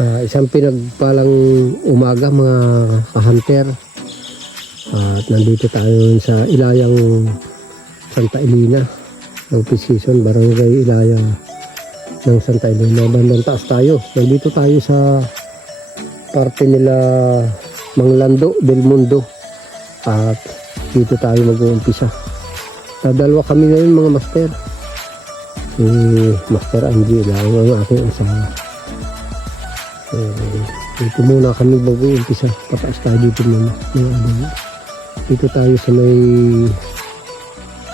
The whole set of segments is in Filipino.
Isang pinagpalang umaga mga ka-hunter. At nandito tayo sa Ilayang Santa Elena, ng Season, Barangay Ilaya ng Santa Elena. Bandang taas tayo. Nandito tayo sa parte nila Manglando del Mundo. At dito tayo mag-uumpisa. Dalawa kami ngayon mga master. Si Master Angie lang ang aking asawa. Dito muna kami mag-uumpisa. Pataas tayo dito muna. Dito tayo sa may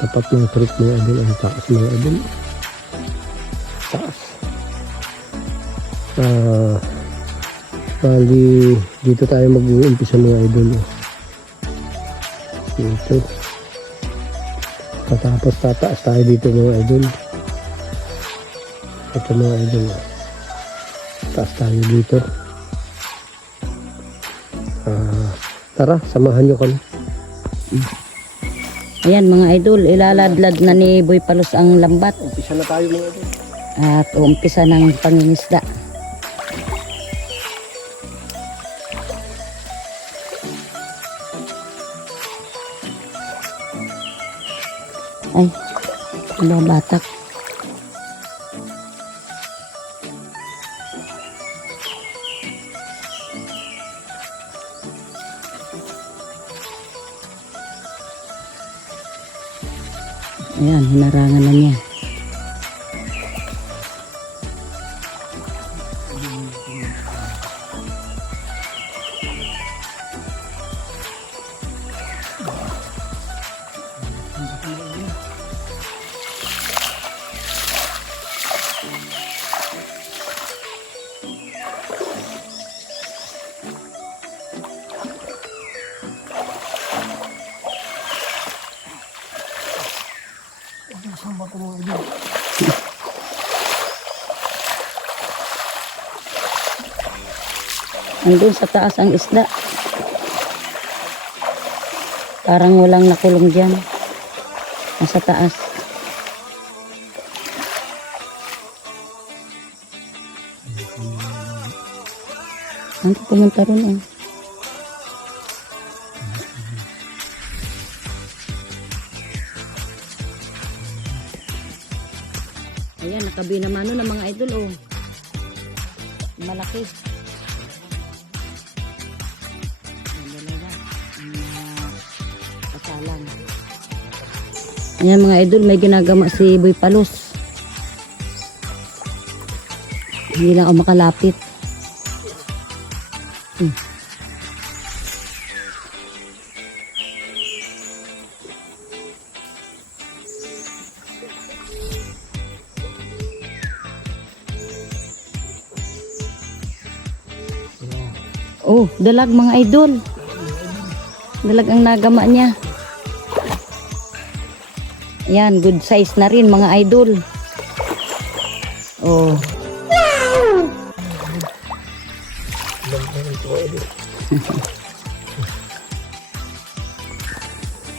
tapat ng trip mga idol. Ang taas mga idol. Taas. Bali, dito tayo mag-uumpisa mga idol. Dito. Tapos tataas tayo dito mga idol. Ito mga idol. Taas tayo dito. Tara, samahan nyo kami. Ayan mga idol, ilaladlad na ni Boy Palos ang lambat. Umpisa na tayo mga idol. At umpisa ng pangingisda. Ay, wala batak. Ayan, hinarangan na niya. Andun sa taas ang isda. Parang walang nakulong dyan. Nasa taas. Ano pumunta ron eh? Ayan, nakabinamano ng mga idol oh. Malaki. Ayan mga idol, may ginagama si Boy Palos. Hindi lang ako makalapit. Oh, dalag mga idol. Dalag ang nagama niya. Yan, good size na rin mga idol. Oh.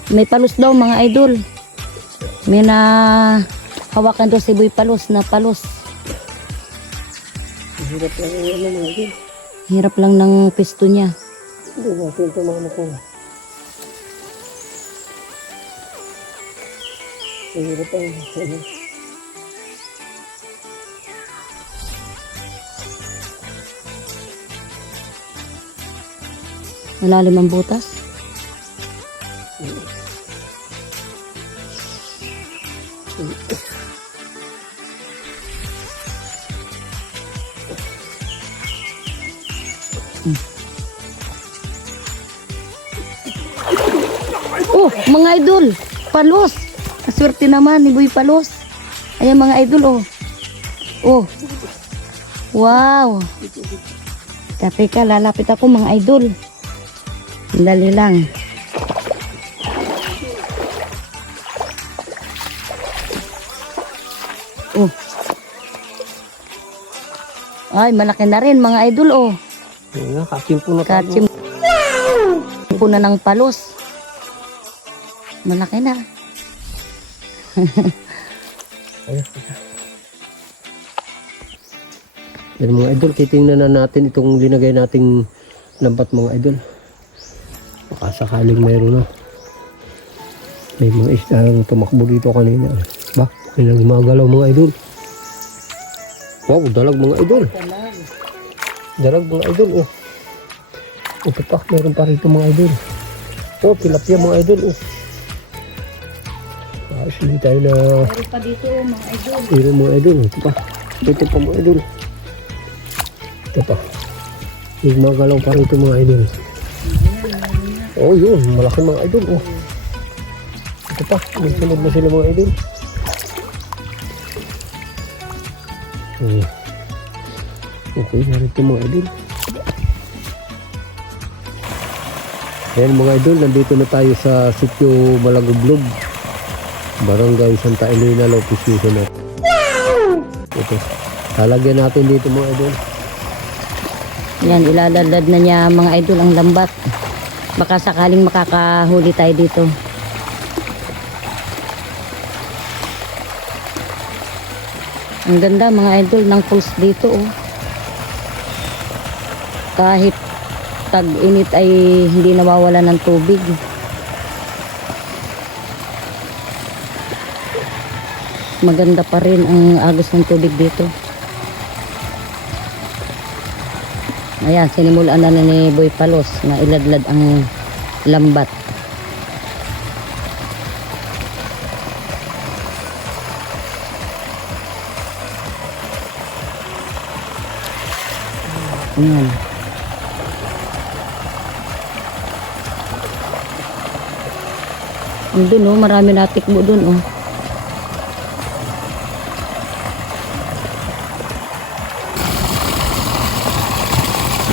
May palos daw mga idol. May na hawakan daw si Boy Palos na palos. Hirap lang yung mga idol. Hirap lang ng pisto niya. Hindi natin ito mga ko. Hirap ang Malalim ang butas. Oh, mga idol, palos. Kaswerte naman ni Boy Palos. Ayan mga idol oh. Oh. Wow. Teka, lalapit ako mga idol. Dali lang. Oh. Ay, malaki na rin mga idol oh. Kachimpo na tayo. Kachimpo na ng palos. Malaki na. Yan mga idol, titingnan na natin itong linagay nating lambat mga idol. Baka sakaling mayroon na. May mga isdang tumakbo dito kanina. Ba, may nagmagalaw mga idol. Wow, dalag mga idol. Dalag mga idol, oh. Ito pa, mayroon pa rito mga idol. Oh, tilapia mga idol, oh. Hindi tayo na... Meron pa dito mga idol. Mayroon mga idol, ito pa. Ito pa mga idol. Ito pa. Nagmagalaw pa rito mga idol. Oh, yun, malaki mga idol, oh. Ito pa, nagsunod na sila mga idol. Okay, narito mga idol. Ayan mga idol, nandito na tayo sa sitio Malagoblog, Barangay Santa Elena, Lopez Quezon. Ito, lalagyan natin dito mga idol. Yan, ilaladad na niya mga idol ang lambat. Baka sakaling makakahuli tayo dito. Ang ganda mga idol ng pulse dito, oh. Kahit tag-init ay hindi nawawala ng tubig. Maganda pa rin ang agos ng tubig dito. Ayan, sinimulan na ni Boy Palos na iladlad ang lambat. Ayan. Doon, oh, marami natikbo doon, oh.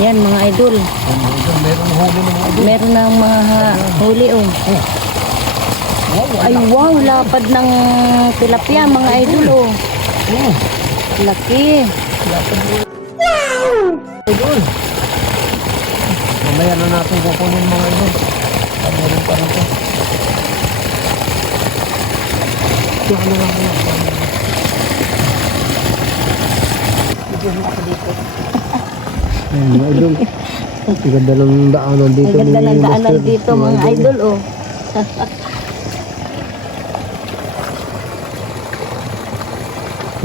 Yan mga idol. Meron huli mga idol. Meron ng mga huli, oh. Ay wow, lapad ng tilapia mga idol, oh. Laki. Idol. Mamaya na natin kukunin mga idol. Meron pa rin ito. Ito ano lang yan. Mga idol. Ang ganda ng daanan dito. Ang ganda ng ni daanan Master. dito mga idol, oh.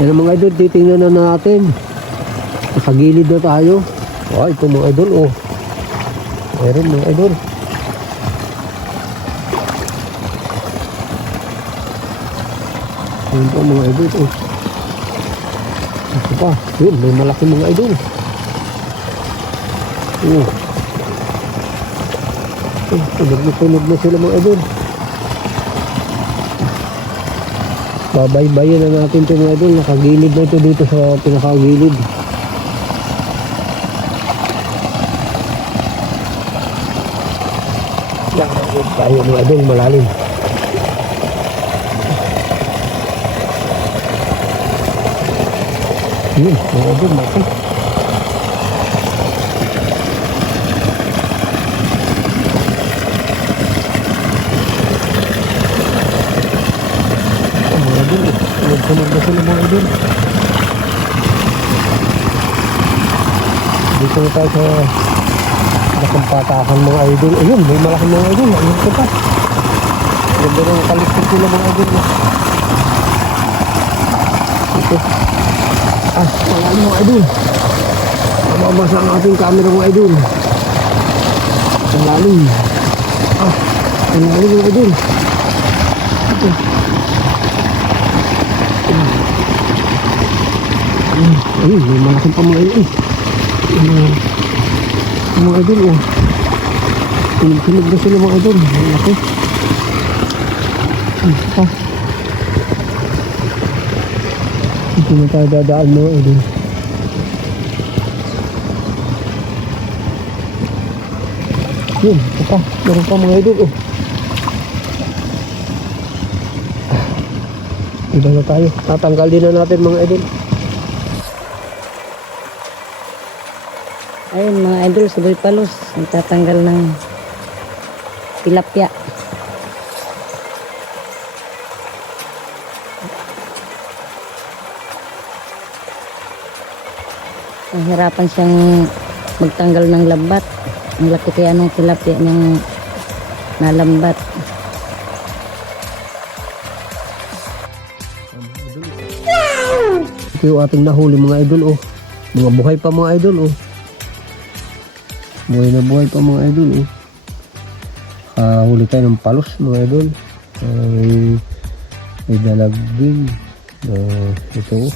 Yan mga idol, titingnan na natin. Nakagilid na tayo. Oh, ito mga idol, oh. Meron mga idol. Ayan po mga idol, oh. Ito pa, yun, may malaki mga idol. Oh. Tunog na sila mga idol. Babaybayin na natin ito mga idol. Nakagilid na ito dito sa pinakagilid. Yan, tayo mga idol, malalim. Yun, mga idol, malaki. Sunod na sila mga idol. Dito na tayo sa nakampatakan mga idol. Ayun, may malaking mga idol. Ayun ko pa. Ganda ng kalistik nila mga idol. Ito. Malalim mga idol. Mababasa ang ating camera mga idol. Malalim. Malalim mga idol. Ito. Ayun, may malaking pa mga idol. Mga idol, oh. Tunog na sila mga idol. Malaki. Ito pa. Ito na tayo dadaan mga idol. Yun, ito pa. Meron pa mga idol, oh. Iba na tayo. Tatanggal din na natin mga idol. Ayun mga idol, si Boy Palos. Nagtatanggal ng tilapia. Nahirapan siyang magtanggal ng lambat. Ang laki kaya ng tilapia niyang nalambat. Ito yung ating nahuli mga idol, oh. Mga buhay pa mga idol, oh. Buhay na buhay pa mga idol, oh. Huli tayo ng palos mga idol. May dalag din. Ito, oh.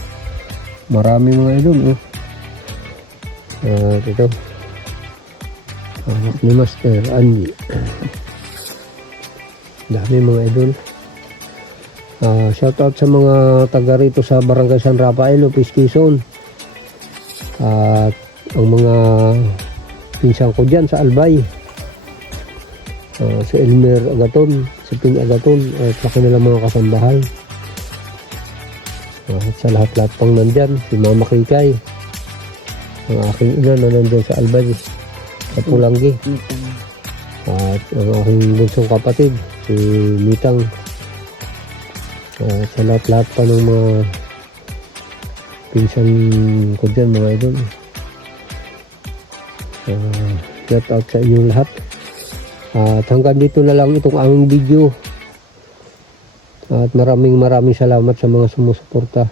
Marami mga idol, oh. Ito. Ni Master Angie. Dami mga idol. Shout out sa mga taga rito sa Barangay San Rafael, Lopez, Quezon. At ang mga pinsan ko dyan sa Albay. Sa Elmer Agaton, sa Ping Agaton, at sa kanilang mga kasambahay. At sa lahat-lahat pang nandyan, si Mama Kikay. Ang aking ina na nandyan sa Albay, sa Pulanggi. At ang aking bunsong kapatid, si Mitang. Sa lahat-lahat pa ng mga pinsan ko dyan mga idol. Shout out sa inyong lahat. At hanggang dito na lang itong aming video. At maraming salamat sa mga sumusuporta.